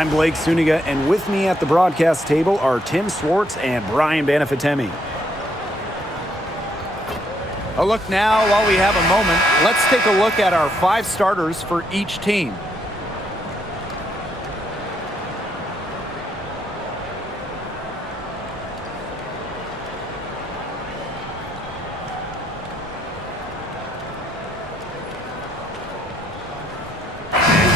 I'm Blake Suniga, and with me at the broadcast table are Tim Swartz and Brian Banafitemi. A look now, while we have a moment, let's take a look at our 5 starters for each team.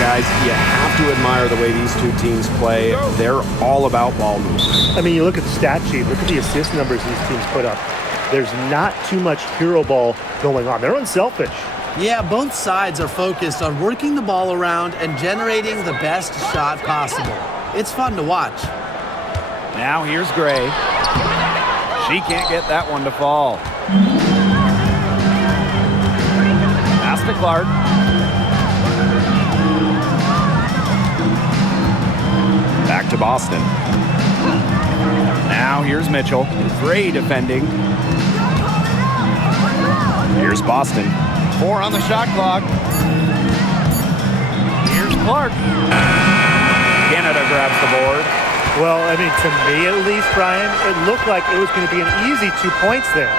Guys, you have to admire the way these two teams play. They're all about ball movement. I mean, you look at the stat sheet, look at the assist numbers these teams put up. There's not too much hero ball going on. They're unselfish. Yeah, both sides are focused on working the ball around and generating the best shot possible. It's fun to watch. Now here's Gray. She can't get that one to fall. Pass to Clark. Back to Boston. Now here's Mitchell. Gray defending. Here's Boston. 4 on the shot clock. Here's Clark. Canada grabs the board. Well, I mean, to me at least, Brian, it looked like it was going to be an easy 2 points there.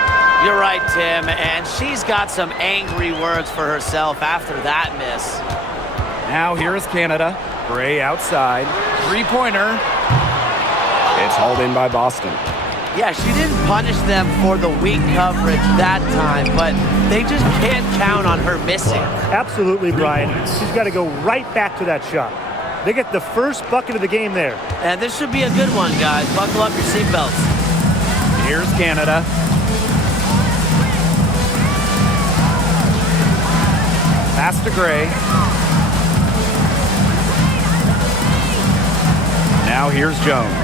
You're right, Tim, and she's got some angry words for herself after that miss. Now here's Canada. Gray outside. 3-pointer. It's hauled in by Boston. Yeah, she didn't punish them for the weak coverage that time, but they just can't count on her missing. Absolutely, Brian. She's got to go right back to that shot. They get the first bucket of the game there. And this should be a good one, guys. Buckle up your seatbelts. Here's Canada. Pass to Gray. Now here's Jones.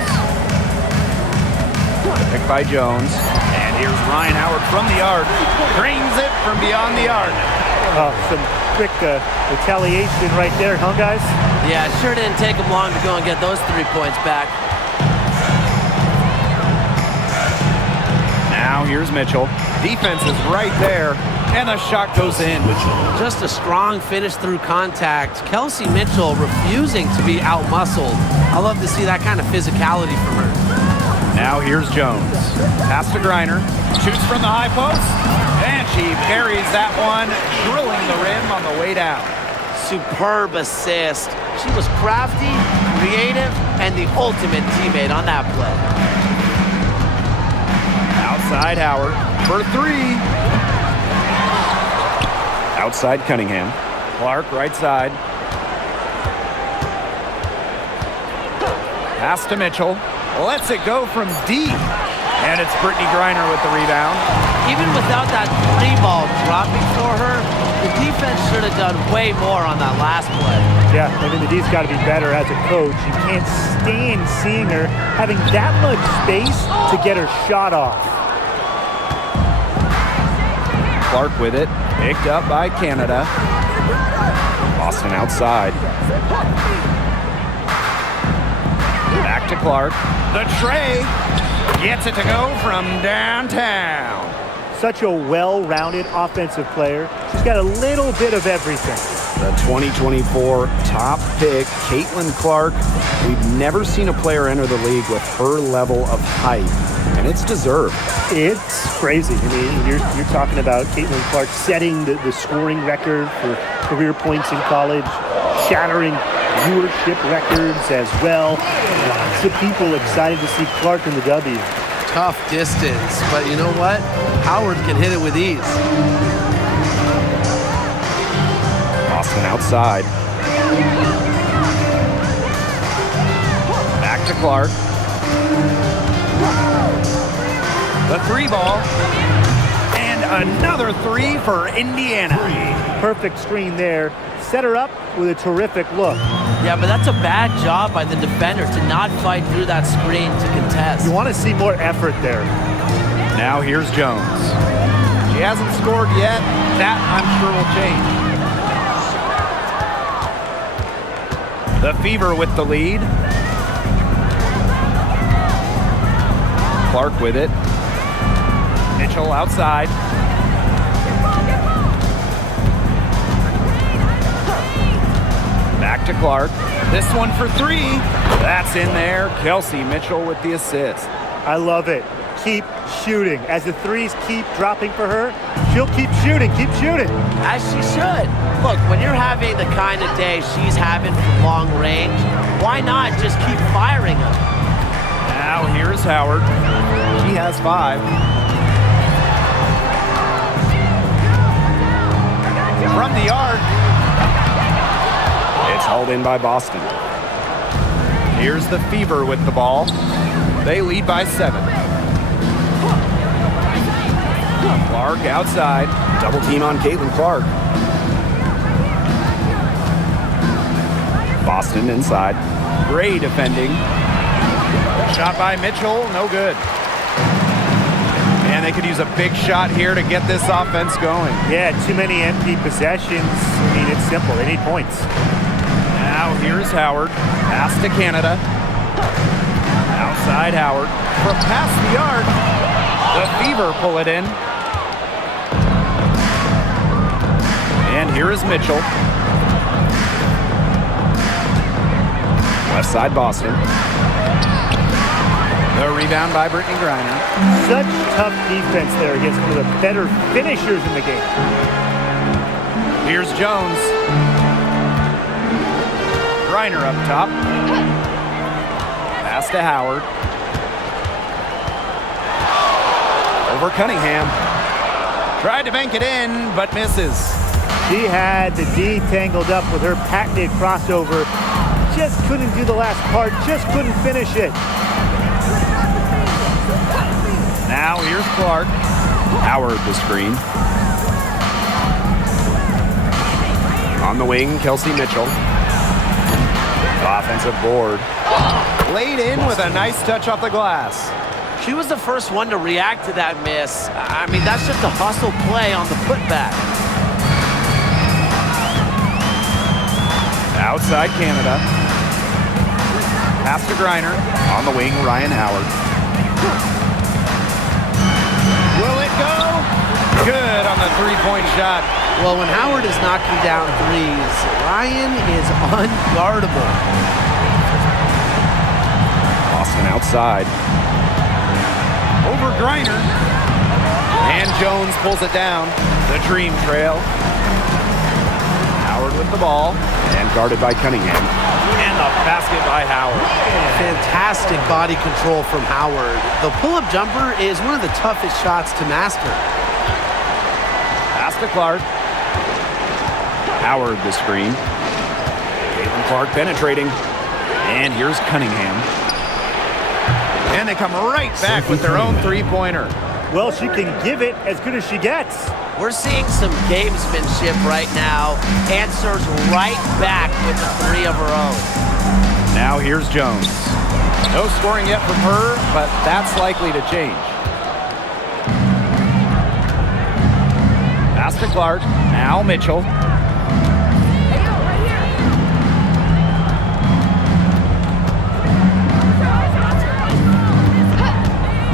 Picked by Jones. And here's Ryan Howard from the arc. Drains it from beyond the arc. Some quick retaliation right there, huh, guys? Yeah, it sure didn't take them long to go and get those 3 points back. Now here's Mitchell. Defense is right there. And the shot goes in. Just a strong finish through contact. Kelsey Mitchell refusing to be out-muscled. I love to see that kind of physicality from her. Now here's Jones. Pass to Griner. Shoots from the high post. And she buries that one, drilling the rim on the way down. Superb assist. She was crafty, creative, and the ultimate teammate on that play. Outside Howard for 3. Outside Cunningham. Clark right side. Pass to Mitchell. Lets it go from deep. And it's Brittany Griner with the rebound. Even without that 3 ball dropping for her, the defense should have done way more on that last play. Yeah, I mean, the D's got to be better as a coach. You can't stand seeing her having that much space to get her shot off. Clark with it. Picked up by Canada. Boston outside. Back to Clark. The tray gets it to go from downtown. Such a well-rounded offensive player. She's got a little bit of everything. The 2024 top pick, Clark. We've never seen a player enter the league with her level of height, and it's deserved. It's crazy. I mean, you're talking about Clark setting the scoring record for career points in college, shattering viewership records as well. Lots of people excited to see Clark in the W. Tough distance, but you know what? Howard can hit it with ease. Boston outside. Back to Clark. The 3 ball. And another 3 for Indiana. Perfect screen there. Set her up with a terrific look. Yeah, but that's a bad job by the defender to not fight through that screen to contest. You want to see more effort there. Now here's Jones. She hasn't scored yet. That, I'm sure will change. The Fever with the lead. Clark with it. Mitchell outside. Back Back to Clark. This one for three. That's in there. Kelsey Mitchell with the assist. I love it. Keep shooting. As the threes keep dropping for her, she'll keep shooting, keep shooting. As she should. Look, when you're having the kind of day she's having from long range, why not just keep firing them? Now here's Howard. She has 5. From the arc. It's hauled in by Boston. Here's the Fever with the ball. They lead by 7. Clark outside. Double team on Caitlin Clark. Boston inside. Gray defending. Shot by Mitchell, no good. And they could use a big shot here to get this offense going. Yeah, too many empty possessions. I mean, it's simple. They need points. Now here's Howard. Pass to Canada. Outside Howard. From past the arc. The Fever pull it in. And here is Mitchell. Left side Boston. The rebound by Brittany Griner. Such tough defense there against one of the better finishers in the game. Here's Jones. Griner up top. Pass to Howard. Over Cunningham. Tried to bank it in, but misses. She had the D tangled up with her patented crossover. Just couldn't do the last part, just couldn't finish it. Now here's Clark. Howard the screen. On the wing, Kelsey Mitchell. Offensive board. Laid in with a nice touch off the glass. She was the first one to react to that miss. I mean, that's just a hustle play on the putback. Outside Canada. Pass to Griner. On the wing, Ryan Howard. Will it go? Good on the three-point shot. Well, when Howard is knocking down threes, Ryan is unguardable. Boston outside. Over Griner. And Jones pulls it down. The dream trail. Howard with the ball. And guarded by Cunningham. And the basket by Howard. Fantastic body control from Howard. The pull-up jumper is one of the toughest shots to master. Pass to Clark. Howard the screen. Caitlin Clark penetrating. And here's Cunningham. And they come right back with their own three-pointer. Well, she can give it as good as she gets. We're seeing some gamesmanship right now. Answers right back with a three of her own. Now here's Jones. No scoring yet from her, but that's likely to change. Pass to Clark. Now Mitchell.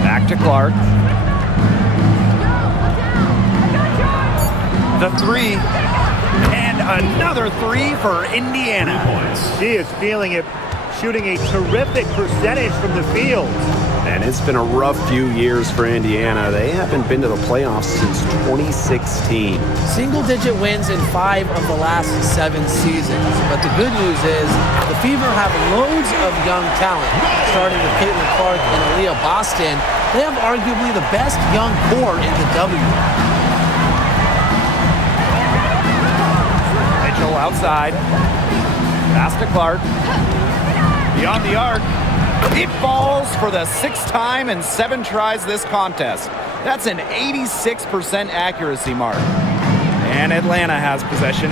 Back to Clark. The three. And another three for Indiana. She is feeling it, shooting a terrific percentage from the field. And it's been a rough few years for Indiana. They haven't been to the playoffs since 2016. Single-digit wins in 5 of the last 7 seasons. But the good news is the Fever have loads of young talent. Starting with Caitlin Clark and Aaliyah Boston, they have arguably the best young core in the W. Mitchell outside. Pass to Clark. Beyond the arc. It falls for the 6th time in 7 tries this contest. That's an 86% accuracy mark. And Atlanta has possession.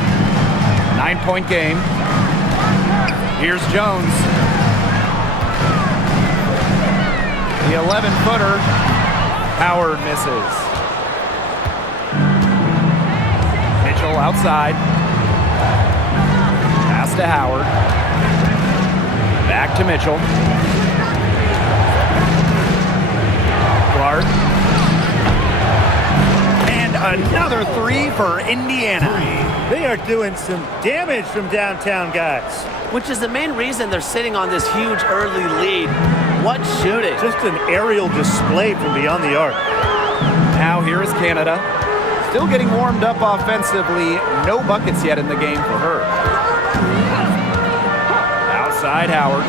9-point game. Here's Jones. The 11-footer. Howard misses. Mitchell outside. Pass to Howard. Back to Mitchell. Clark. And another three for Indiana. They are doing some damage from downtown, guys. Which is the main reason they're sitting on this huge early lead. What shooting. Just an aerial display from beyond the arc. Now here is Canada. Still getting warmed up offensively. No buckets yet in the game for her. Outside Howard.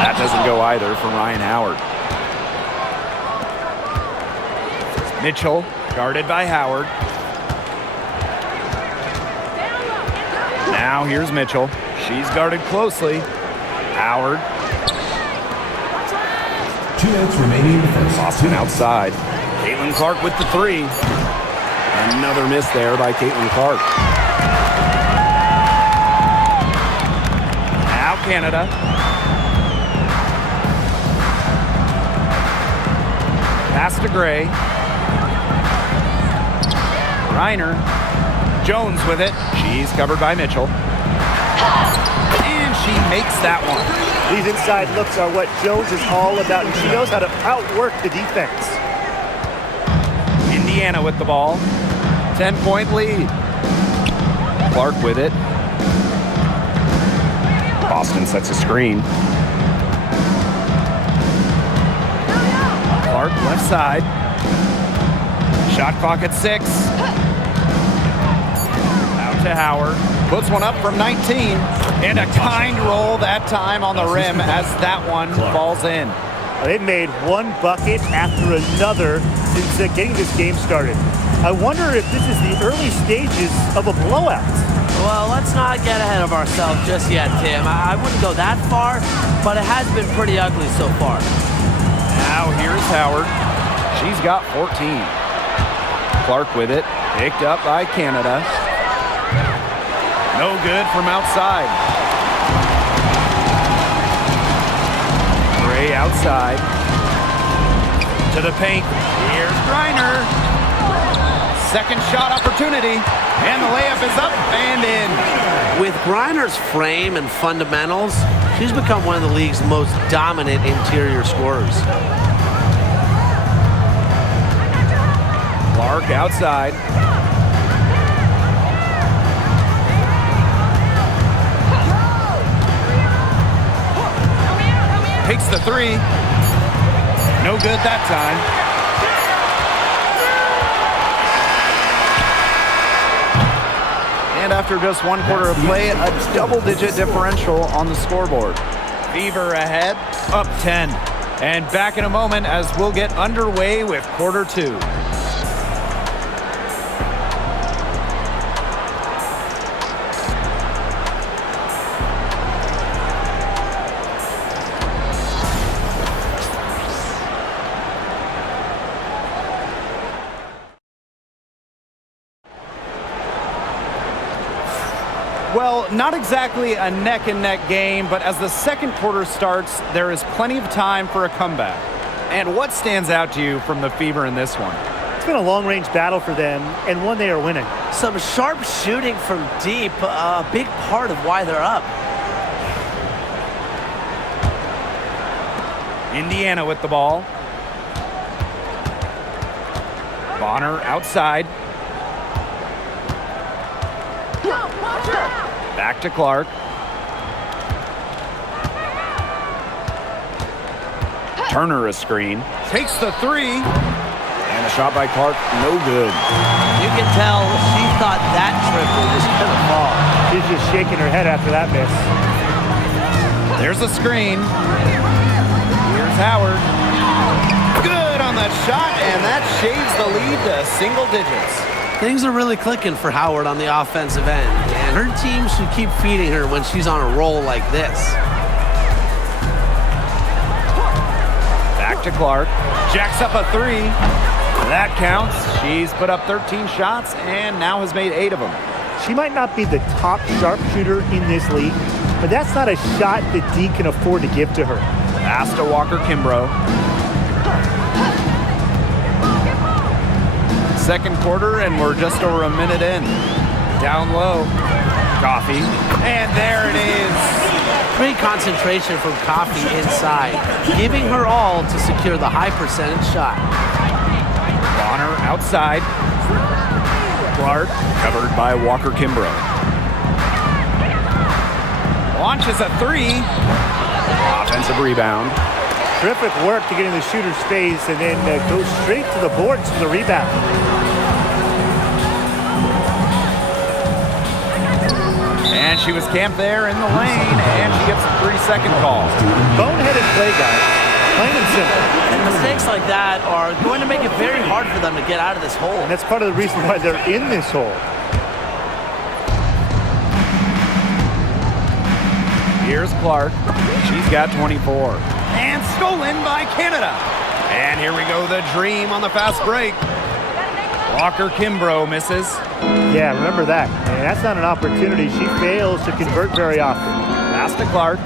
That doesn't go either from Ryan Howard. Mitchell guarded by Howard. Now here's Mitchell. She's guarded closely. Howard. 2 minutes remaining in the first. Boston outside. Caitlin Clark with the three. Another miss there by Caitlin Clark. Now Canada. Pass to Gray. Reiner. Jones with it. She's covered by Mitchell. And she makes that one. These inside looks are what Jones is all about, and she knows how to outwork the defense. Indiana with the ball. 10-point lead. Clark with it. Boston sets a screen. Clark left side. Shot clock at 6. Out to Howard. Puts one up from 19. And a kind roll that time on the rim as that one falls in. They've made one bucket after another since getting this game started. I wonder if this is the early stages of a blowout. Well, let's not get ahead of ourselves just yet, Tim. I wouldn't go that far, but it has been pretty ugly so far. Now here's Howard. She's got 14. Clark with it. Picked up by Canada. No good from outside. Gray outside. To the paint. Here's Reiner. Second shot opportunity. And the layup is up and in. With Griner's frame and fundamentals, she's become one of the league's most dominant interior scorers. Clark outside. Takes the three. No good that time. And after just 1 quarter of play, a double-digit differential on the scoreboard. Fever ahead, up 10. And back in a moment as we'll get underway with quarter 2. Well, not exactly a neck-and-neck game, but as the second quarter starts, there is plenty of time for a comeback. And what stands out to you from the Fever in this one? It's been a long-range battle for them, and one they are winning. Some sharp shooting from deep, a big part of why they're up. Indiana with the ball. Bonner outside. Back to Clark. Turner a screen. Takes the three. And a shot by Clark, no good. You can tell she thought that triple was going to fall. She's just shaking her head after that miss. There's a screen. Here's Howard. Good on the shot, and that shaves the lead to single digits. Things are really clicking for Howard on the offensive end, and her team should keep feeding her when she's on a roll like this. Back to Clark. Jacks up a three. That counts. She's put up 13 shots and now has made 8 of them. She might not be the top sharpshooter in this league, but that's not a shot that D can afford to give to her. Pass to Walker Kimbrough. Second quarter, and we're just over a minute in. Down low. Coffee. And there it is. Great concentration from Coffee inside, giving her all to secure the high percentage shot. Bonner outside. Clark, covered by Walker Kimbrough. Launches a three. Offensive rebound. Terrific work to get in the shooter's face and then go straight to the boards for the rebound. And she was camped there in the lane, and she gets a 3-second call. Boneheaded play, guys. Plain and simple. And mistakes like that are going to make it very hard for them to get out of this hole. And that's part of the reason why they're in this hole. Here's Clark. She's got 24. And stolen by Canada. And here we go, the dream on the fast break. Walker Kimbrough misses. Yeah, remember that. And that's not an opportunity. She fails to convert very often. Pass to Clark.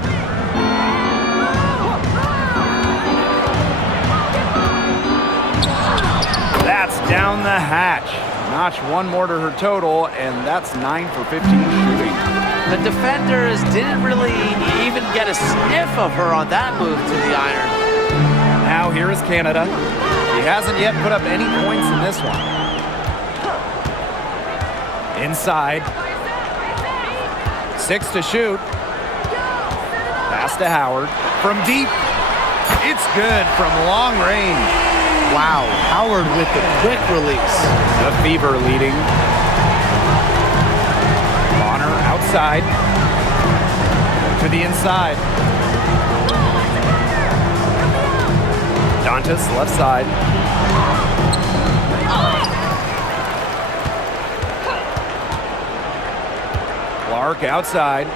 That's down the hatch. Notch one more to her total, and that's 9 for 15 shooting. The defenders didn't really even get a sniff of her on that move to the iron. Now here is Canada. She hasn't yet put up any points in this one. Inside. 6 to shoot. Pass to Howard. From deep. It's good from long range. Wow, Howard with the quick release. The Fever leading. Bonner outside. To the inside. Dantas left side. Clark outside.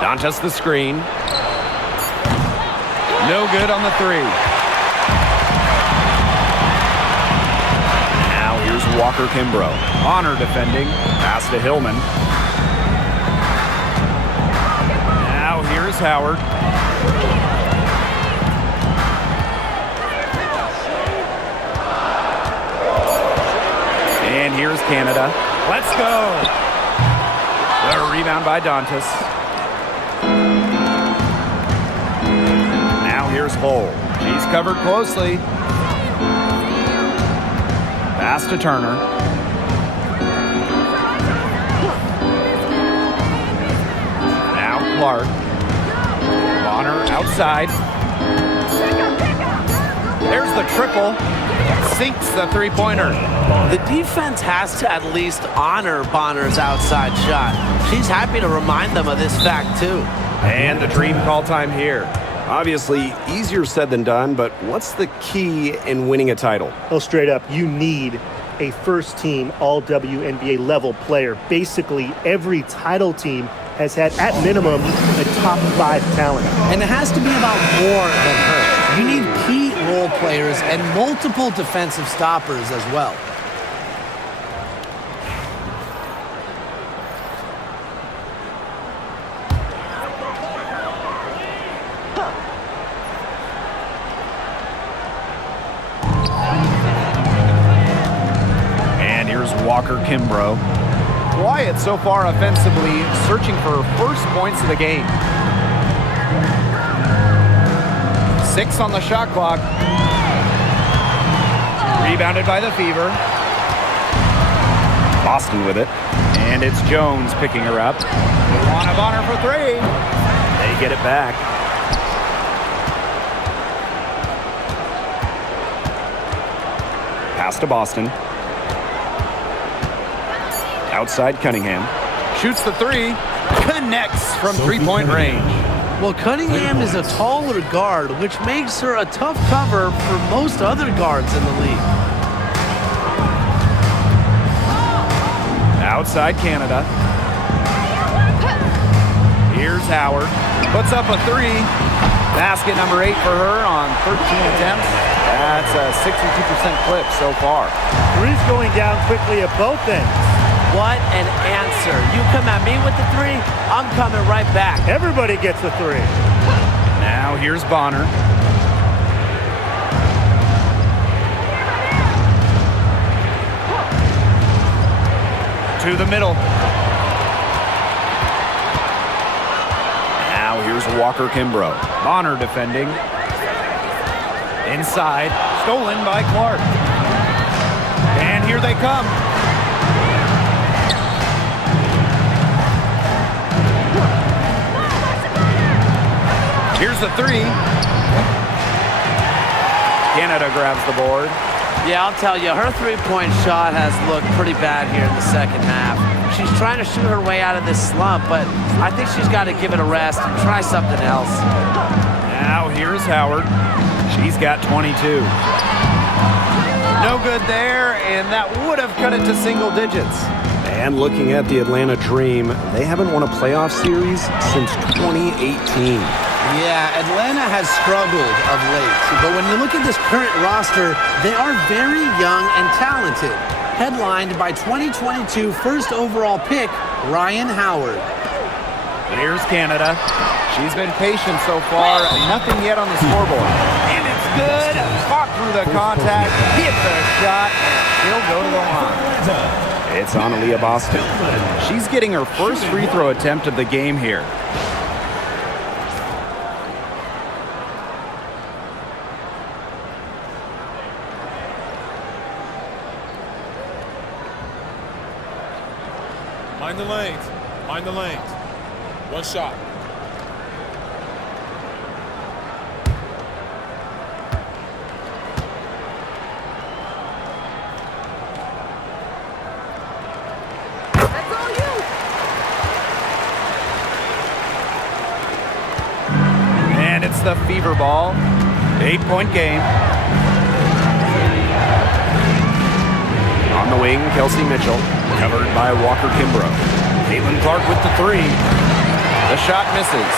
Dantas the screen. No good on the three. Now here's Walker Kimbrough. Honor defending. Pass to Hillman. Now here's Howard. And here's Canada. Let's go. The rebound by Dantas. Now here's Hull. She's covered closely. Pass to Turner. Now Clark. Bonner outside. There's the triple. Sinks the three-pointer. The defense has to at least honor Bonner's outside shot. She's happy to remind them of this fact, too. And the dream call time here. Obviously, easier said than done, but what's the key in winning a title? Well, straight up, you need a first-team all-WNBA level player. Basically, every title team has had, at minimum, a top 5 talent. And it has to be about more than her. You need key role players and multiple defensive stoppers as well. And here's Walker Kimbrough. Quiet so far offensively, searching for first points of the game. 6 on the shot clock. Rebounded by the Fever. Boston with it. And it's Jones picking her up. Luana Bonner for 3. They get it back. Pass to Boston. Outside Cunningham. Shoots the 3. Connects from three-point range. Well, Cunningham is a taller guard, which makes her a tough cover for most other guards in the league. Outside Canada. Here's Howard. Puts up a 3. Basket number 8 for her on 13 attempts. That's a 62% clip so far. Three's going down quickly at both ends. What an answer. You come at me with the 3, I'm coming right back. Everybody gets a 3. Now here's Bonner. To the middle. Now here's Walker Kimbrough. Bonner defending. Inside. Stolen by Clark. And here they come. Here's the three. Canada grabs the board. Yeah, I'll tell you, her three-point shot has looked pretty bad here in the second half. She's trying to shoot her way out of this slump, but I think she's got to give it a rest and try something else. Now here's Howard. She's got 22. No good there, and that would have cut it to single digits. And looking at the Atlanta Dream, they haven't won a playoff series since 2018. Yeah, Atlanta has struggled of late, but when you look at this current roster, they are very young and talented. Headlined by 2022 first overall pick, Ryan Howard. Here's Canada. She's been patient so far. Nothing yet on the scoreboard. And it's good. Fought through the contact. Hit the shot. She'll go to the line. It's on Aaliyah Boston. She's getting her first free throw attempt of the game here. Mind the lanes. Mind the lanes. One shot. That's all you. And it's the fever ball. 8-point game. On the wing, Kelsey Mitchell. Covered by Walker Kimbrough. Clark with the three. The shot misses.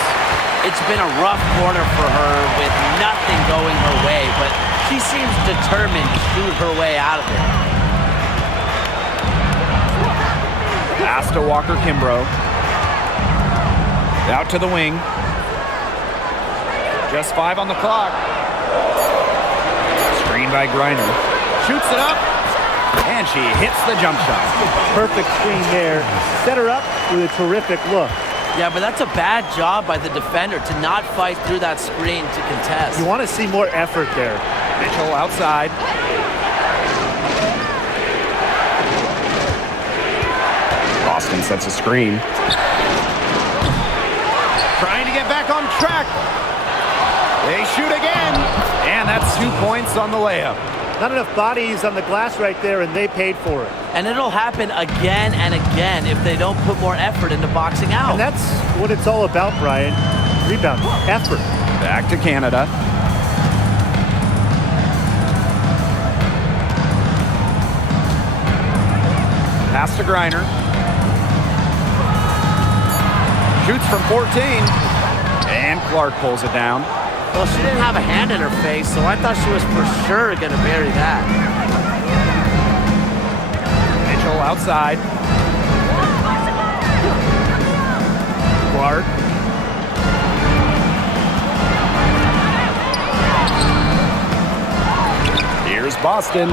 It's been a rough quarter for her with nothing going her way, but she seems determined to shoot her way out of it. Pass to Walker Kimbrough. Out to the wing. Just 5 on the clock. Screen by Griner. Shoots it up. And she hits the jump shot. Perfect screen there. Set her up with a terrific look. Yeah, but that's a bad job by the defender to not fight through that screen to contest. You want to see more effort there. Mitchell outside. Boston sets a screen. Trying to get back on track. They shoot again. And that's 2 points on the layup. Not enough bodies on the glass right there, and they paid for it. And it'll happen again and again if they don't put more effort into boxing out. And that's what it's all about, Brian. Rebound, effort. Back to Canada. Pass to Griner. Shoots from 14. And Clark pulls it down. Well, she didn't have a hand in her face, so I thought she was for sure going to bury that. Mitchell outside. Clark. Here's Boston.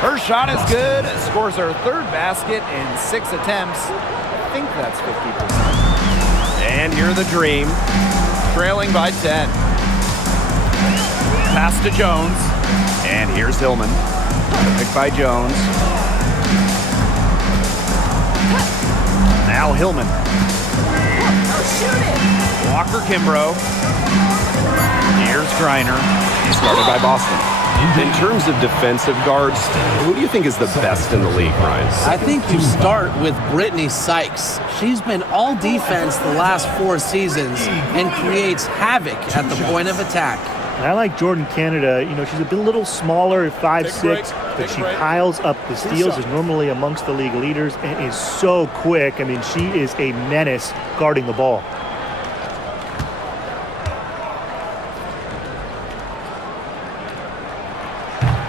Her shot is good. Scores her third basket in 6 attempts. I think that's 50%. And you're the Dream. Trailing by 10. Pass to Jones. And here's Hillman. Picked by Jones. Now Hillman. Walker Kimbrough. Here's Griner. Started by Boston. In terms of defensive guards, who do you think is the best in the league, Ryan? I think you start with Brittany Sykes. She's been all defense the last 4 seasons and creates havoc at the point of attack. And I like Jordan Canada. You know, she's a little smaller, 5'6", but she piles up the steals, is normally amongst the league leaders, and is so quick. I mean, she is a menace guarding the ball.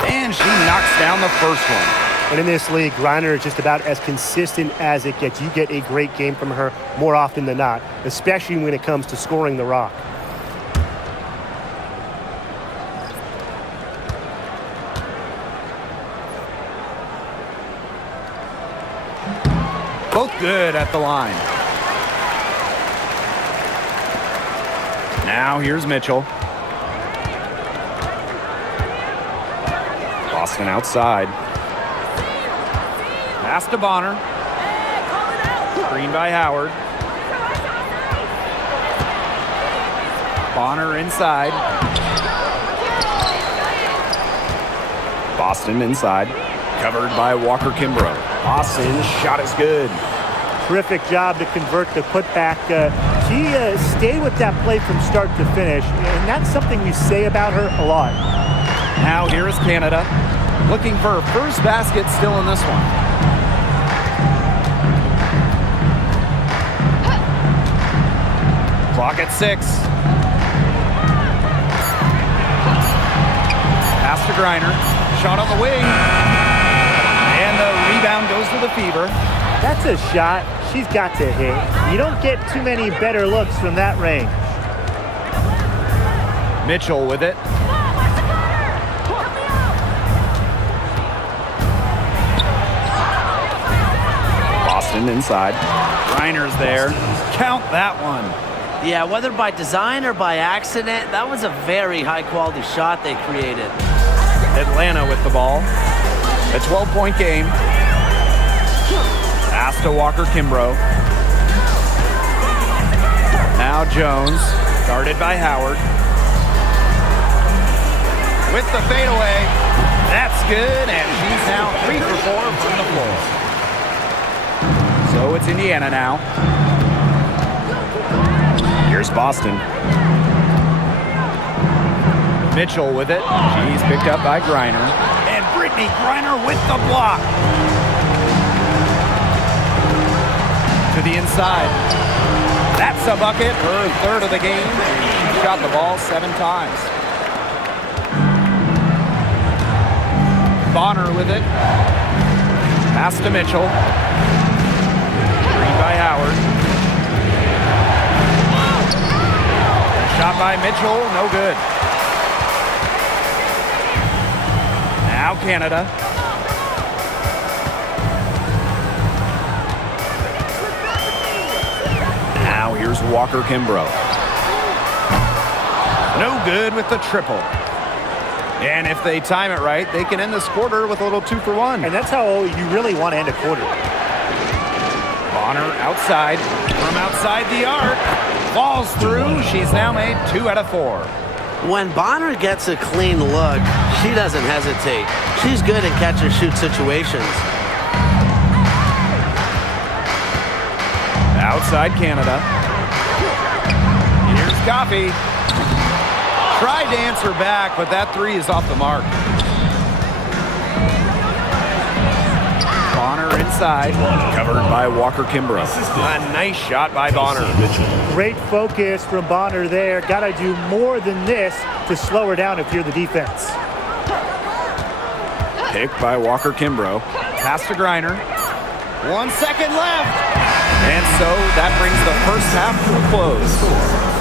And she knocks down the first one. And in this league, Griner is just about as consistent as it gets. You get a great game from her more often than not, especially when it comes to scoring the rock. Both good at the line. Now here's Mitchell. Boston outside. Pass to Bonner. Screen by Howard. Bonner inside. Boston inside. Covered by Walker Kimbrough. Boston's shot is good. Terrific job to convert the putback. She stayed with that play from start to finish, and that's something we say about her a lot. Now here is Canada, looking for her first basket still in this one. Clock at 6. Pass to Griner. Shot on the wing. And the rebound goes to the Fever. That's a shot she's got to hit. You don't get too many better looks from that range. Mitchell with it. Boston inside. Griner's there. Count that one. Yeah, whether by design or by accident, that was a very high-quality shot they created. Atlanta with the ball. A 12-point game. Pass to Walker Kimbrough. Now Jones, guarded by Howard. With the fadeaway. That's good, and she's now 3 for 4 from the floor. So it's Indiana now. Here's Boston. Mitchell with it. She's picked up by Griner. And Brittany Griner with the block. To the inside. That's a bucket, her third of the game. She shot the ball 7 times. Bonner with it. Pass to Mitchell. Screen by Howard. Shot by Mitchell, no good. Now Canada. Now here's Walker Kimbrough. No good with the triple. And if they time it right, they can end this quarter with a little 2 for 1. And that's how you really want to end a quarter. Bonner outside. From outside the arc. Falls through. She's now made 2 out of 4. When Bonner gets a clean look, she doesn't hesitate. She's good in catch-and-shoot situations. Outside Canada. Here's Coffey. Tried to answer back, but that 3 is off the mark. Bonner inside. Covered by Walker Kimbrough. A nice shot by Bonner. Great focus from Bonner there. Got to do more than this to slow her down if you're the defense. Picked by Walker Kimbrough. Pass to Griner. 1 second left. And so that brings the first half to a close.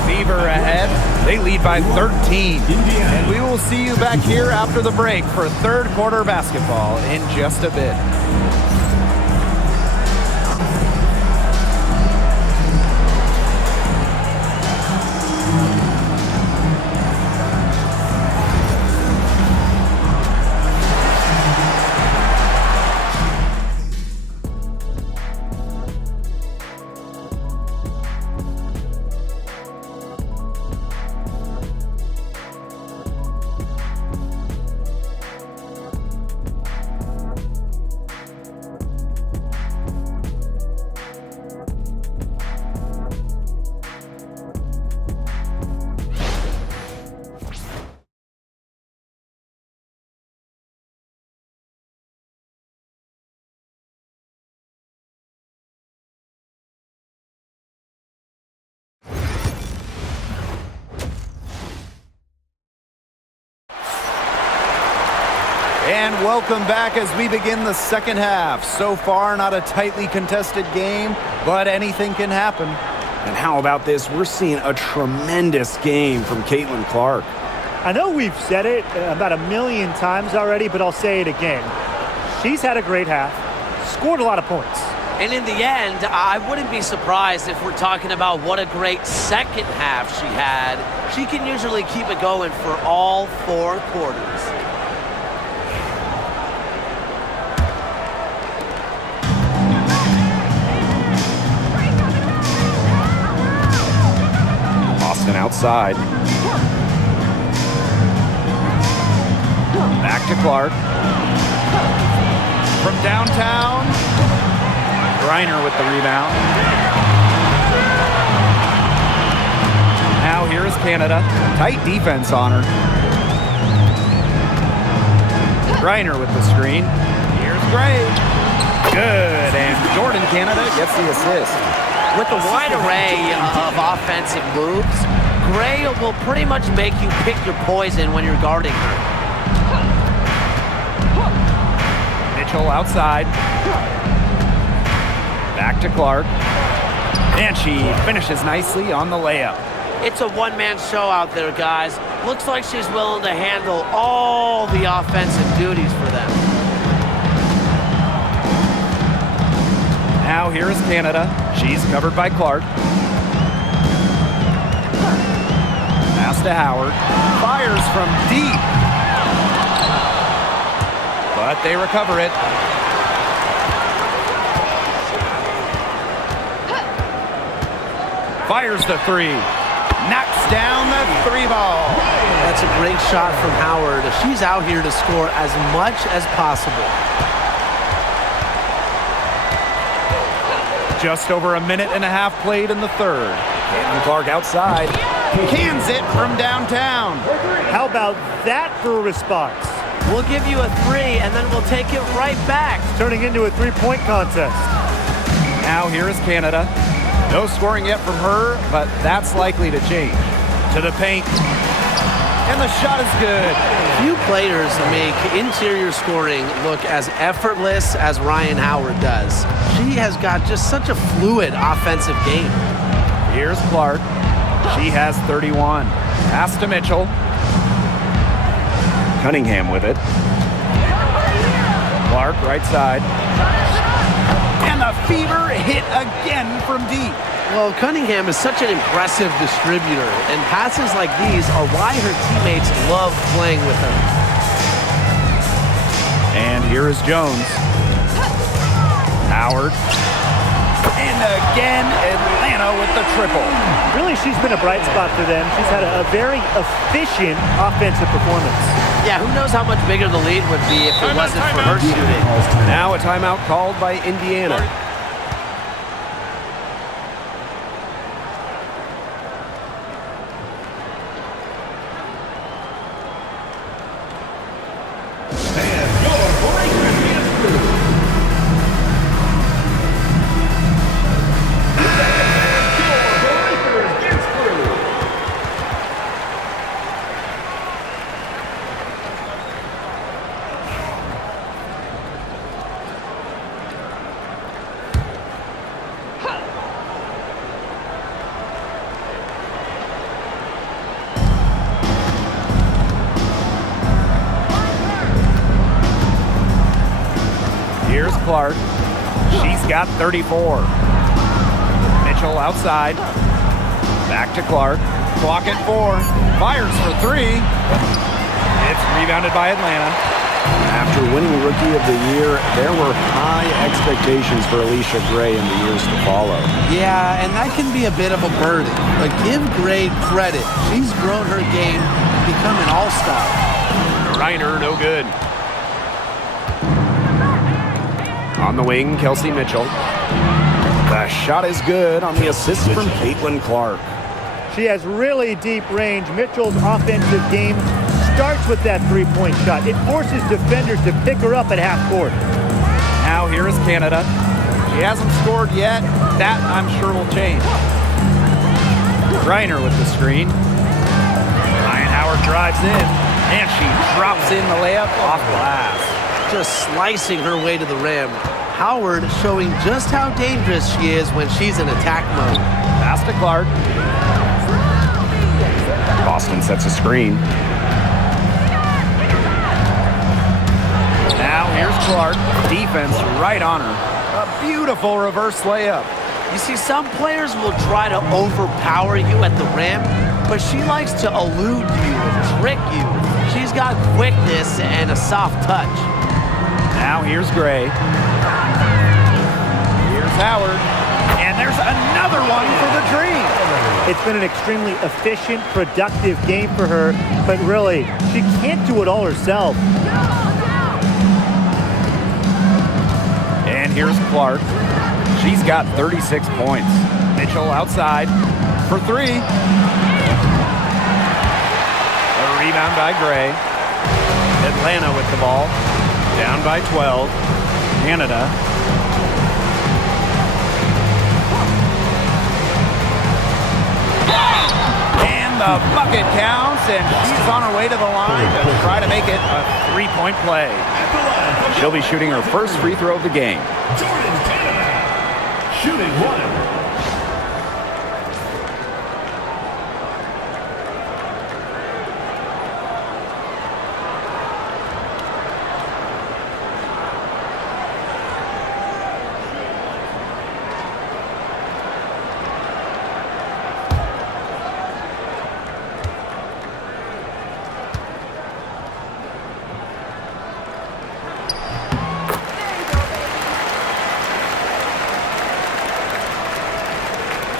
Fever ahead. They lead by 13. And we will see you back here after the break for third quarter basketball in just a bit. And welcome back as we begin the second half. So far, not a tightly contested game, but anything can happen. And how about this? We're seeing a tremendous game from Caitlin-Clark. I know we've said it about 1,000,000 times already, but I'll say it again. She's had a great half, scored a lot of points. And in the end, I wouldn't be surprised if we're talking about what a great second half she had. She can usually keep it going for all 4 quarters. Boston outside. Back to Clark. From downtown. Griner with the rebound. Now here is Canada. Tight defense on her. Griner with the screen. Here's Gray. Good, and Jordan Canada gets the assist. With the wide array of offensive moves, Gray will pretty much make you pick your poison when you're guarding her. Mitchell outside. Back to Clark. And she finishes nicely on the layup. It's a one-man show out there, guys. Looks like she's willing to handle all the offensive duties for them. Now here is Canada. She's covered by Clark. Pass to Howard. Fires from deep. But they recover it. Fires the three. Knocks down the three ball. That's a great shot from Howard. She's out here to score as much as possible. Just over a minute and a half played in the third. Caitlin Clark outside. Cans it from downtown. How about that for a response? We'll give you a three, and then we'll take it right back. It's turning into a three-point contest. Now here is Canada. No scoring yet from her, but that's likely to change. To the paint. And the shot is good. Few players make interior scoring look as effortless as Ryan Howard does. She has got just such a fluid offensive game. Here's Clark. She has 31. Pass to Mitchell. Cunningham with it. Clark right side. And the fever hit again from deep. Well, Cunningham is such an impressive distributor, and passes like these are why her teammates love playing with her. And here is Jones. Howard. And again, Atlanta with the triple. Really, she's been a bright spot for them. She's had a very efficient offensive performance. Yeah, who knows how much bigger the lead would be if it wasn't for her shooting. Now a timeout called by Indiana. Here's Clark. She's got 34. Mitchell outside. Back to Clark. Clock at 4. Fires for 3. It's rebounded by Atlanta. After winning Rookie of the Year, there were high expectations for Alicia Gray in the years to follow. Yeah, and that can be a bit of a burden. But give Gray credit. She's grown her game and become an all-star. Reiner, no good. On the wing, Kelsey Mitchell. The shot is good on the assist from Caitlin Clark. She has really deep range. Mitchell's offensive game starts with that three-point shot. It forces defenders to pick her up at half court. Now here is Canada. She hasn't scored yet. That, I'm sure, will change. Reiner with the screen. Ryan Howard drives in, and she drops in the layup off glass. Just slicing her way to the rim. Howard showing just how dangerous she is when she's in attack mode. Pass to Clark. Boston sets a screen. Now here's Clark. Defense right on her. A beautiful reverse layup. You see, some players will try to overpower you at the rim, but she likes to elude you and trick you. She's got quickness and a soft touch. Now here's Gray. Here's Howard. And there's another one for the Dream. It's been an extremely efficient, productive game for her, but really, she can't do it all herself. And here's Clark. She's got 36 points. Mitchell outside for three. A rebound by Gray. Atlanta with the ball. Down by 12. Canada. And the bucket counts, and she's on her way to the line to try to make it a three-point play. She'll be shooting her first free throw of the game. Jordan Canada, shooting one.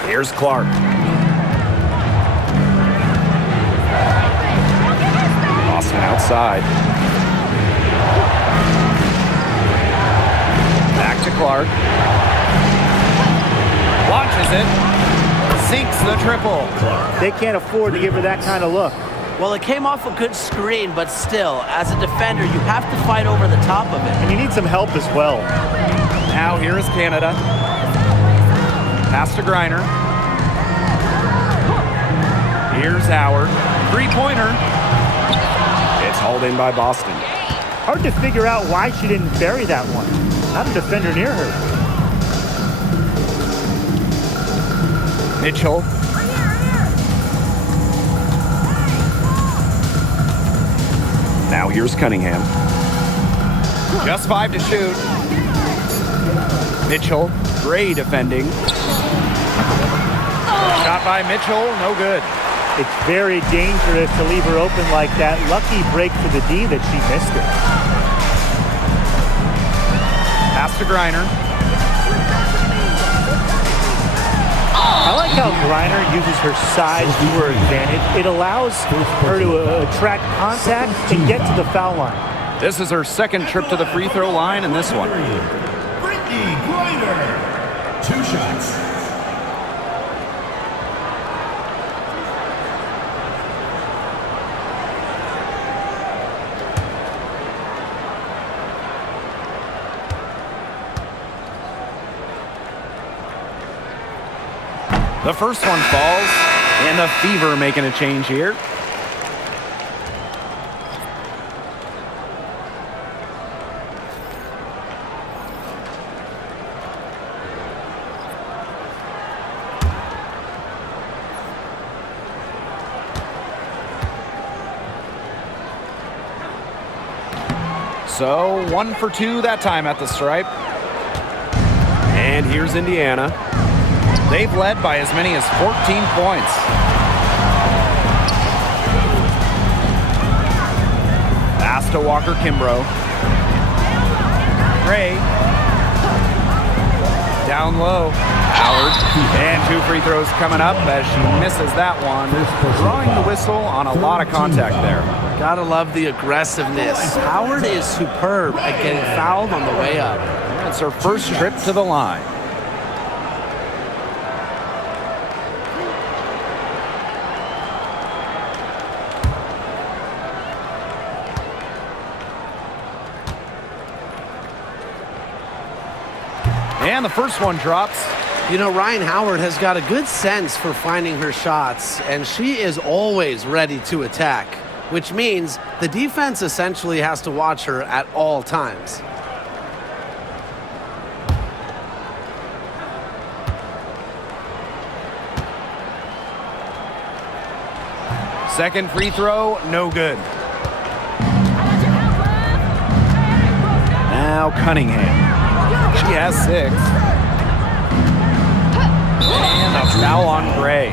Here's Clark. Boston outside. Back to Clark. Launches it. Sinks the triple. They can't afford to give her that kind of look. Well, it came off a good screen, but still, as a defender, you have to fight over the top of it. And you need some help as well. Now here is Canada. Pass to Griner. Here's Howard. Three-pointer. It's hauled in by Boston. Hard to figure out why she didn't bury that one. Not a defender near her. Mitchell. Now here's Cunningham. Just 5 to shoot. Mitchell. Gray defending. Shot by Mitchell. No good. It's very dangerous to leave her open like that. Lucky break for the D that she missed it. Pass to Griner. I like how Griner uses her size to her advantage. It allows her to attract contact and get to the foul line. This is her second trip to the free throw line in this one. Brittany Griner, 2 shots. The first one falls, and the Fever making a change here. So 1 for 2 that time at the stripe. And here's Indiana. They've led by as many as 14 points. Pass to Walker Kimbrough. Gray. Down low. Howard. And 2 free throws coming up as she misses that one. Drawing the whistle on a lot of contact there. Gotta love the aggressiveness. Howard is superb at getting fouled on the way up. It's her first trip to the line. And the first one drops. You know, Ryan Howard has got a good sense for finding her shots, and she is always ready to attack, which means the defense essentially has to watch her at all times. Second free throw, no good. Now Cunningham. She has 6. And a foul on Gray.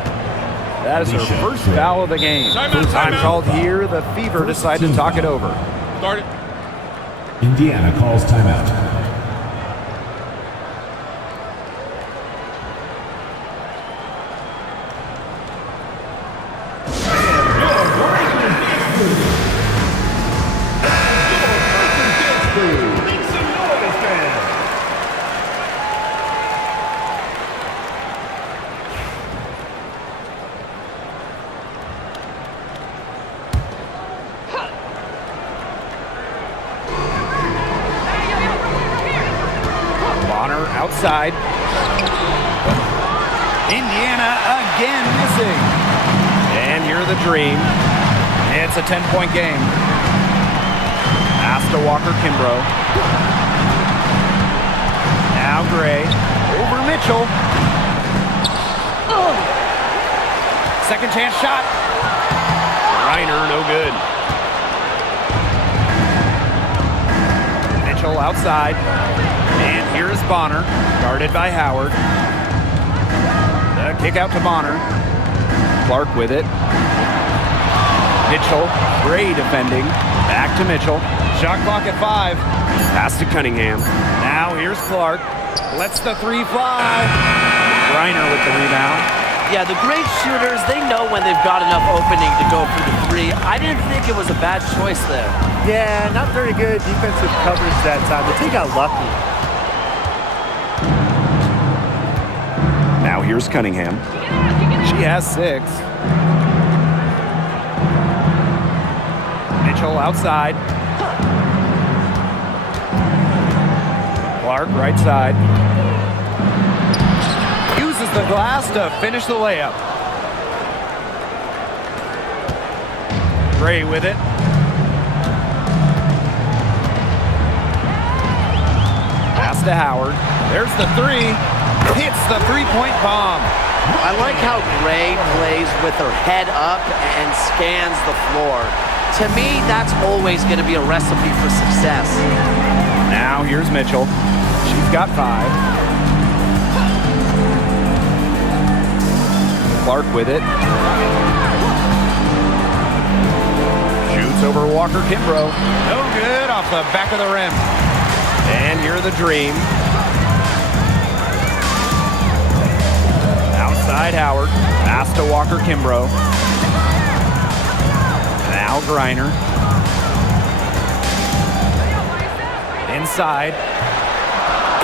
That is her first foul of the game. Time called here. The Fever decide to talk it over. Start it. Indiana calls timeout. Outside. Indiana again missing. And here the Dream. It's a 10-point game. Pass to Walker-Kimbrough. Now Gray. Over Mitchell. Second chance shot. Reiner, no good. Mitchell outside. And here's Bonner, guarded by Howard. The kick out to Bonner. Clark with it. Mitchell, Gray defending. Back to Mitchell. Shot clock at 5. Pass to Cunningham. Now here's Clark. Lets the 3 fly. Reiner with the rebound. Yeah, the great shooters, they know when they've got enough opening to go for the 3. I didn't think it was a bad choice there. Yeah, not very good defensive coverage that time. But they got lucky. Now here's Cunningham. She has 6. Mitchell outside. Clark right side. Uses the glass to finish the layup. Gray with it. Pass to Howard. There's the 3. Hits the 3-point bomb. I like how Gray plays with her head up and scans the floor. To me, that's always going to be a recipe for success. Now here's Mitchell. She's got 5. Clark with it. Shoots over Walker-Kimbrough. No good off the back of the rim. And you're the Dream. Outside Howard. Pass to Walker-Kimbrough. Now Griner. Inside.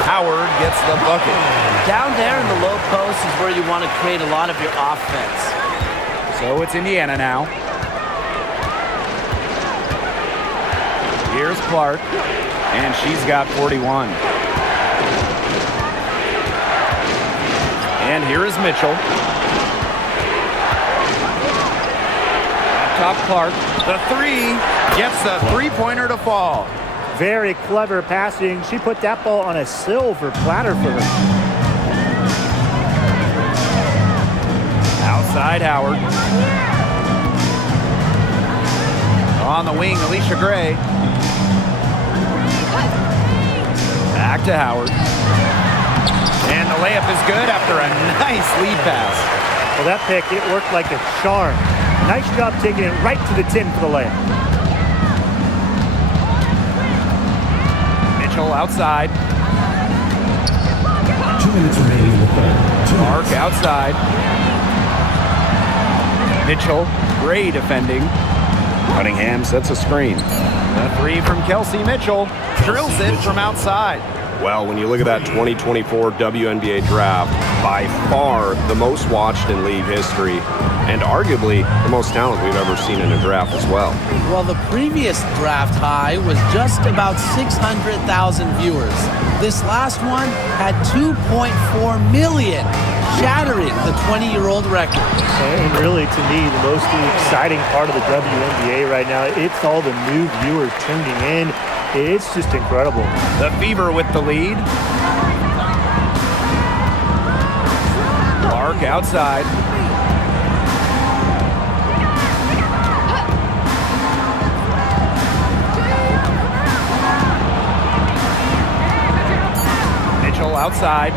Howard gets the bucket. Down there in the low post is where you want to create a lot of your offense. So it's Indiana now. Here's Clark, and she's got 41. And here is Mitchell. Up top Clark. The 3 gets the 3-pointer to fall. Very clever passing. She put that ball on a silver platter for her. Outside Howard. On the wing, Alicia Gray. Back to Howard. And the layup is good after a nice lead pass. Well, that pick, it worked like a charm. Nice job taking it right to the tin for the layup. Mitchell outside. 2 minutes remaining in the third. Clark outside. Mitchell, Gray defending. Cunningham sets a screen. The 3 from Kelsey Mitchell. Drills it from outside. Well, when you look at that 2024 WNBA draft, by far the most watched in league history, and arguably the most talent we've ever seen in a draft as well. Well, the previous draft high was just about 600,000 viewers. This last one had 2.4 million, shattering the 20-year-old record. And really, to me, the most exciting part of the WNBA right now, it's all the new viewers tuning in. It's just incredible. The Fever with the lead. Clark outside. Mitchell outside.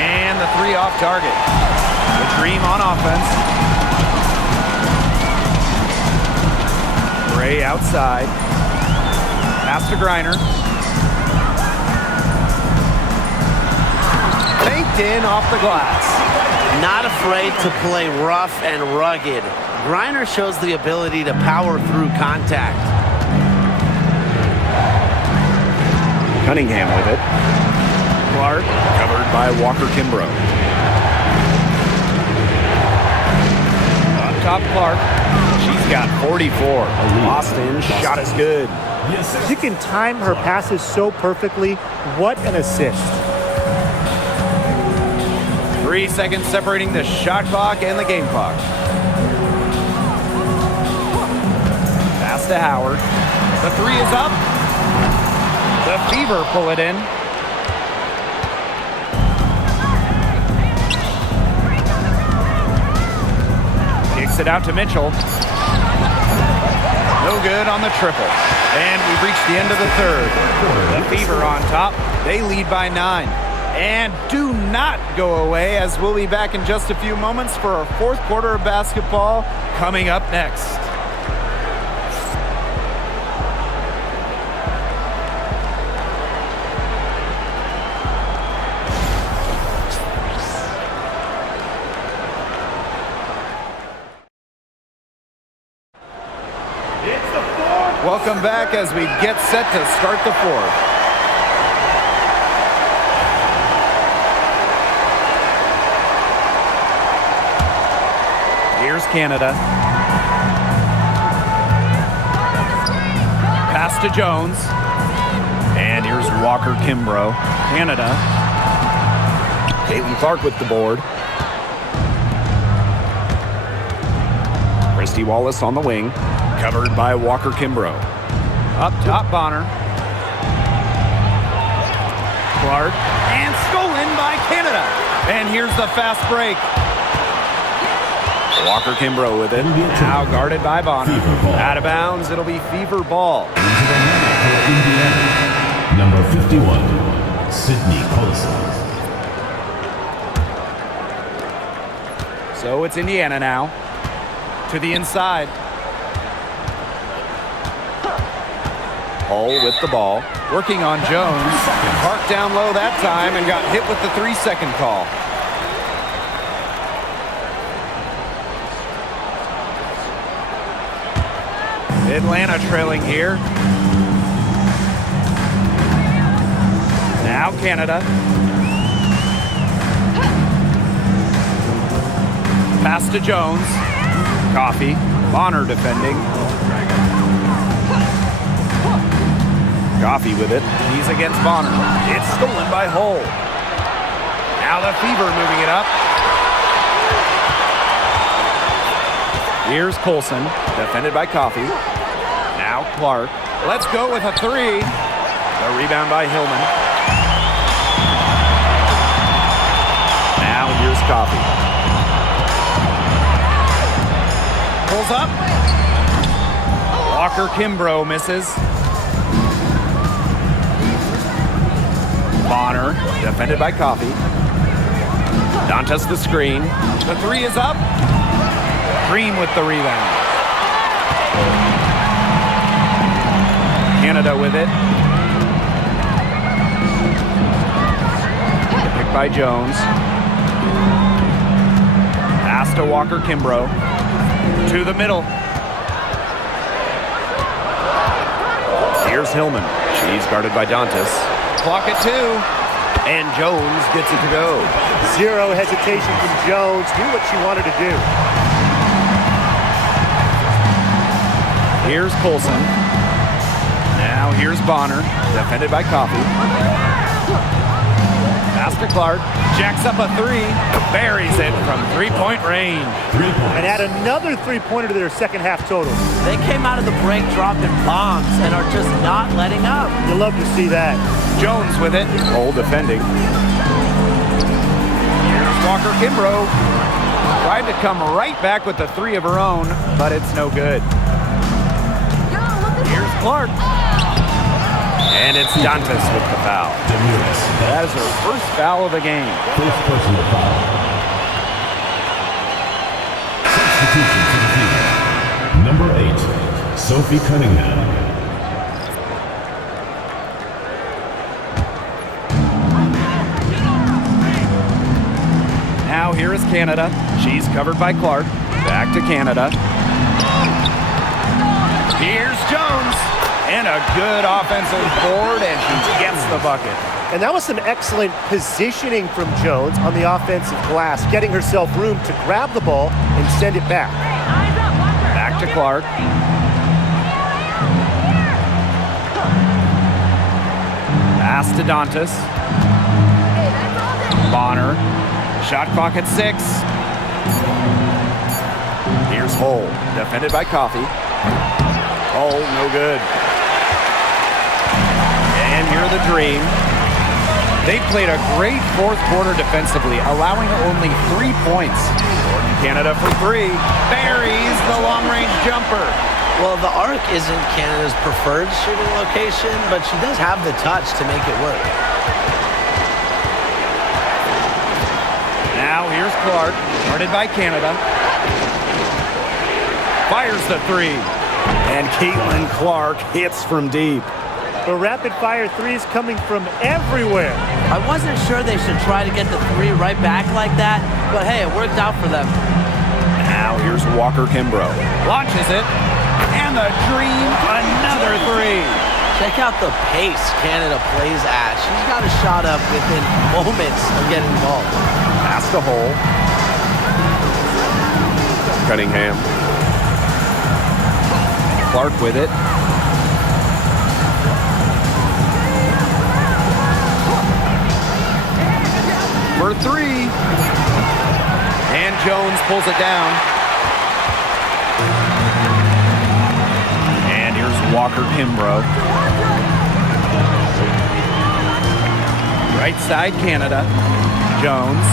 And the 3 off target. The Dream on offense. Gray outside. Pass to Griner. Banked in off the glass. Not afraid to play rough and rugged. Griner shows the ability to power through contact. Cunningham with it. Clark covered by Walker-Kimbrough. Up top Clark. She's got 44. Boston shot is good. She can time her passes so perfectly. What an assist. 3 seconds separating the shot clock and the game clock. Pass to Howard. The three is up. The Fever pull it in. Kicks it out to Mitchell. No good on the triple. And we've reached the end of the third. The Fever on top. They lead by 9. And do not go away, as we'll be back in just a few moments for our fourth quarter of basketball coming up next. Welcome back as we get set to start the fourth. Here's Canada. Pass to Jones. And here's Walker Kimbrough. Canada. Caitlin Clark with the board. Christy Wallace on the wing. Covered by Walker Kimbrough. Up top, Bonner. Clark. And stolen by Canada. And here's the fast break. Walker Kimbrough with it. Now guarded by Bonner. Out of bounds, it'll be Fever ball. Number 51, Sydney Colson. So it's Indiana now. To the inside. Hull with the ball. Working on Jones. Parked down low that time and got hit with the 3-second call. Atlanta trailing here. Now Canada. Pass to Jones. Coffee. Bonner defending. Coffee with it. He's against Bonner. It's stolen by Hull. Now the Fever moving it up. Here's Colson. Defended by Coffee. Now Clark. Let's go with a three. The rebound by Hillman. Now here's Coffee. Pulls up. Walker Kimbrough misses. Bonner, defended by Coffee. Dantas the screen. The three is up. Green with the rebound. Canada with it. Picked by Jones. Pass to Walker Kimbrough. To the middle. Here's Hillman. She's guarded by Dantas. Clock at 2. And Jones gets it to go. Zero hesitation from Jones. Knew what she wanted to do. Here's Colson. Now here's Bonner, defended by Coffee. Pass to Clark. Jacks up a three. Buries it from three-point range. 3 points. And add another three-pointer to their second half total. They came out of the break dropping bombs and are just not letting up. You love to see that. Jones with it. Hull defending. Here's Walker Kimbrough. Tried to come right back with the three of her own, but it's no good. Here's Clark. And it's Dantas with the foul. That is her first foul of the game. First personal foul. Substitution for the team. Number 8, Sophie Cunningham. Now here is Canada. She's covered by Clark. Back to Canada. Here's Jones. And a good offensive board, and she gets the bucket. And that was some excellent positioning from Jones on the offensive glass, getting herself room to grab the ball and send it back. Back to Clark. Pass to Dantas. Bonner. Shot clock at 6. Here's Hull. Defended by Coffey. Hull, no good. And here are the Dream. They played a great fourth quarter defensively, allowing only 3 points. Canada for 3. Buries the long-range jumper. Well, the arc isn't Canada's preferred shooting location, but she does have the touch to make it work. Now here's Clark, guarded by Canada. Fires the 3. And CaitlinClark hits from deep. The rapid-fire threes coming from everywhere. I wasn't sure they should try to get the 3 right back like that, but hey, it worked out for them. Now here's Walker Kimbrough. Launches it. And the Dream, another 3. Check out the pace Canada plays at. She's got a shot up within moments of getting involved. Pass the hole. Cunningham. Clark with it. For 3. And Jones pulls it down. And here's Walker Kimbrough. Right side Canada. Jones.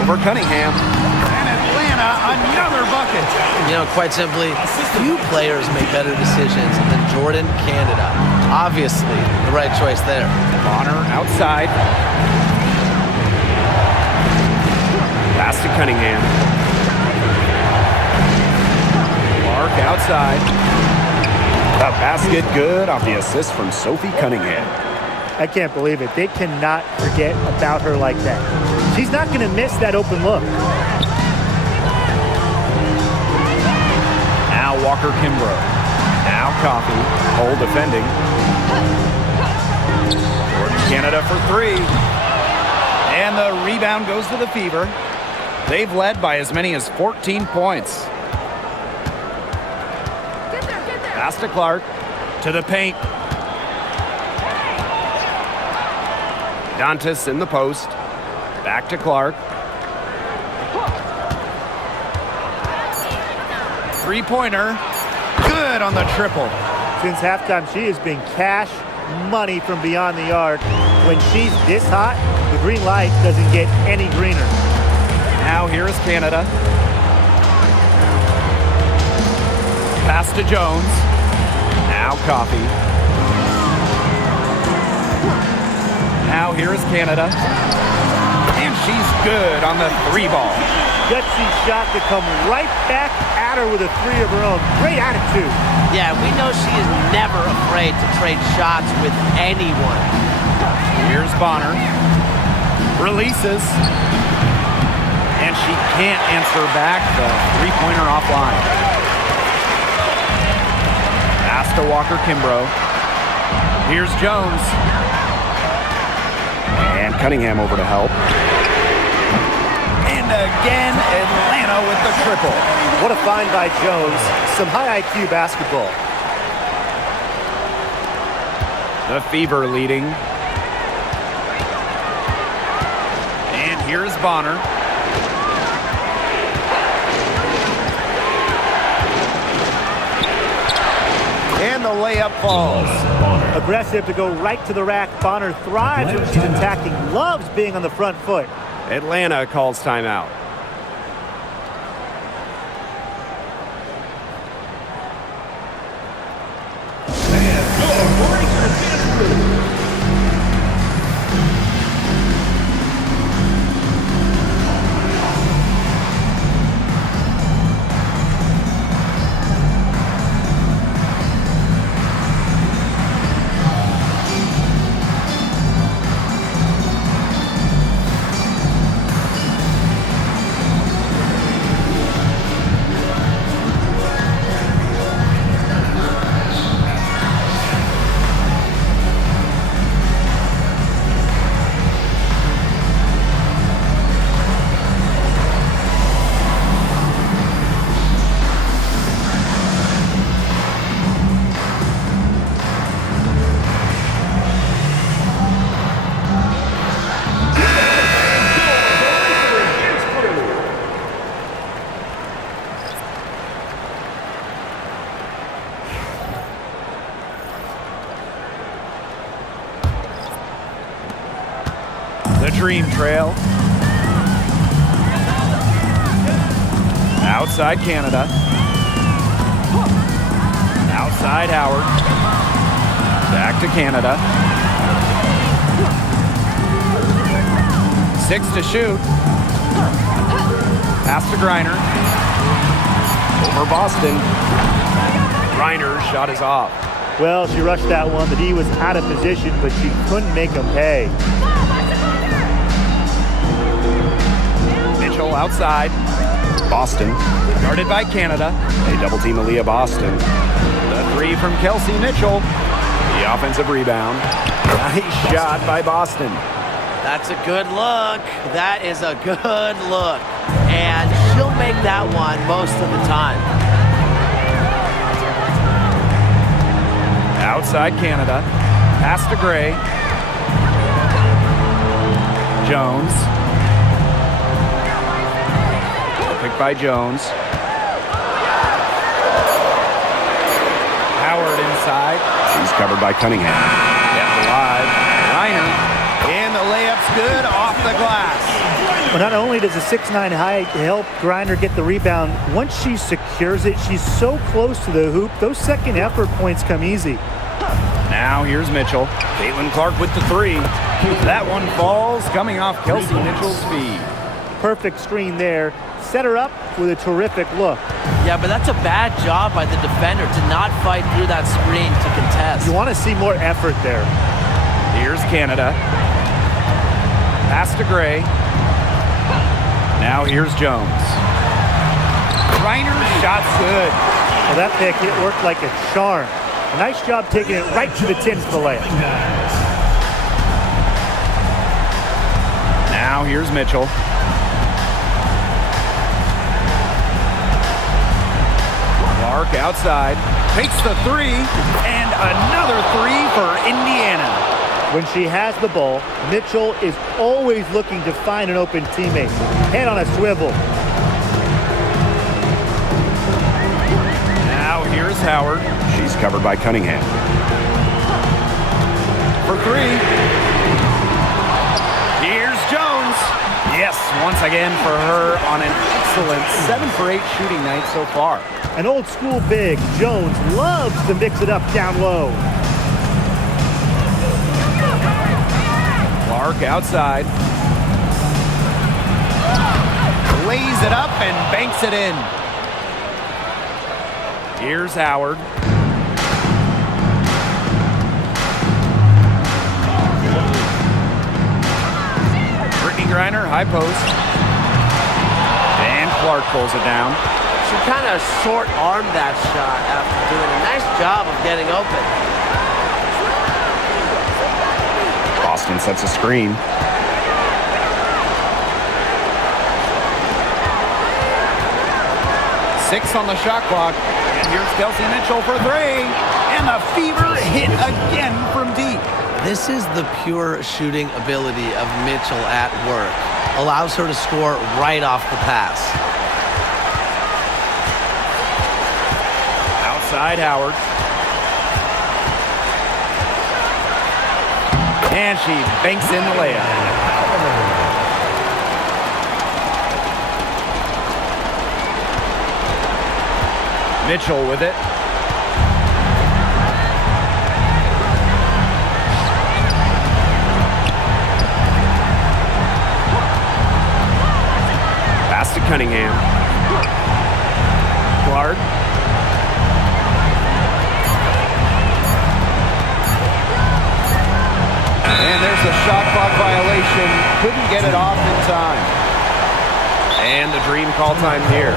Over Cunningham. And Atlanta, another bucket. You know, quite simply, few players make better decisions than Jordan Canada. Obviously, the right choice there. Bonner outside. Pass to Cunningham. Clark outside. The basket good off the assist from Sophie Cunningham. I can't believe it. They cannot forget about her like that. She's not going to miss that open look. Now Walker Kimbrough. Now Coffey. Hull defending. Canada for 3. And the rebound goes to the Fever. They've led by as many as 14 points. Pass to Clark. To the paint. Dantas in the post. Back to Clark. 3-pointer. Good on the triple. Since halftime, she has been cash money from beyond the arc. When she's this hot, the green light doesn't get any greener. Now here is Canada. Pass to Jones. Now Coffey. Now here is Canada. And she's good on the 3 ball. Gutsy shot to come right back at her with a 3 of her own. Great attitude. Yeah, we know she is never afraid to trade shots with anyone. Here's Bonner. Releases. And she can't answer back the 3-pointer offline. Pass to Walker Kimbrough. Here's Jones. And Cunningham over to help. And again, Atlanta with the triple. What a find by Jones. Some high IQ basketball. The Fever leading. And here's Bonner. And the layup falls. Aggressive to go right to the rack. Bonner thrives when she's attacking. Loves being on the front foot. Atlanta calls timeout. The dream trail. Outside Canada. Outside Howard. Back to Canada. 6 to shoot. Pass to Griner. Over Boston. Griner's shot is off. Well, she rushed that one. The D was out of position, but she couldn't make them pay. Mitchell outside. Boston. Guarded by Canada. They double team Aaliyah Boston. The 3 from Kelsey Mitchell. The offensive rebound. Nice shot by Boston. That's a good look. That is a good look. And she'll make that one most of the time. Outside Canada. Pass to Gray. Jones. Picked by Jones. Howard inside. She's covered by Cunningham. Kept alive. Reiner. And the layup's good off the glass. Well, not only does a 6'9" height help Griner get the rebound, once she secures it, she's so close to the hoop, those second effort points come easy. Now here's Mitchell. Caitlin Clark with the 3. That one falls, coming off Kelsey Mitchell's feed. Perfect screen there. Set her up with a terrific look. Yeah, but that's a bad job by the defender to not fight through that screen to contest. You want to see more effort there. Here's Canada. Pass to Gray. Now here's Jones. Reiner's shot's good. Well, that pick, it worked like a charm. A nice job taking it right to the 10 for the layup. Now here's Mitchell. Clark outside. Takes the 3. And another 3 for Indiana. When she has the ball, Mitchell is always looking to find an open teammate. Head on a swivel. Now here's Howard. She's covered by Cunningham. For 3. Here's Jones. Yes, once again for her on an excellent 7 for 8 shooting night so far. An old school big, Jones loves to mix it up down low. Clark outside. Lays it up and banks it in. Here's Howard. Brittany Griner, high post. And Clark pulls it down. She kind of short-armed that shot after doing a nice job of getting open. Boston sets a screen. Six on the shot clock. And here's Kelsey Mitchell for 3. And the Fever hit again from deep. This is the pure shooting ability of Mitchell at work. Allows her to score right off the pass. Outside Howard. And she banks in the layup. Mitchell with it. Pass to Cunningham. Clark. And there's a shot clock violation. Couldn't get it off in time. And the dream call time here.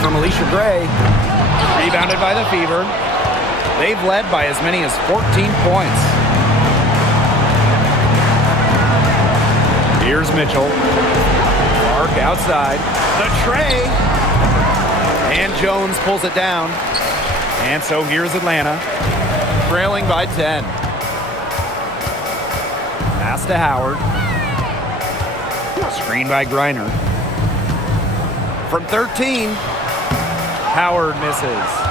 from Alicia Gray. Rebounded by the Fever. They've led by as many as 14 points. Here's Mitchell. Clark outside. The tray. And Jones pulls it down. And so here's Atlanta, trailing by 10. Pass to Howard. Screen by Griner. From 13, Howard misses.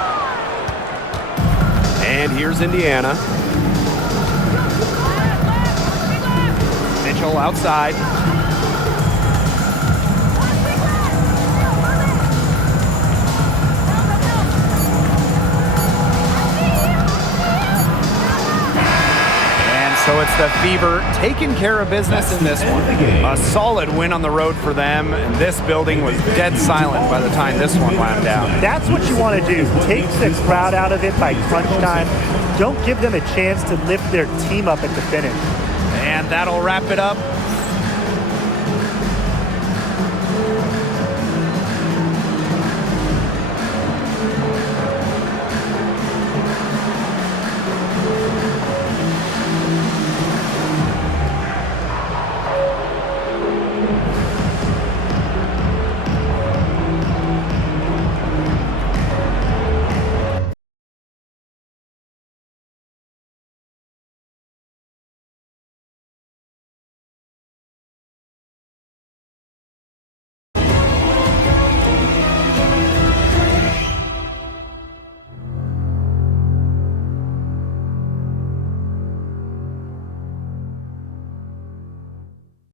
And here's Indiana. Mitchell outside. So it's the Fever taking care of business in this one. A solid win on the road for them, and this building was dead silent by the time this one wound down. That's what you want to do. Take the crowd out of it by crunch time. Don't give them a chance to lift their team up at the finish. And that'll wrap it up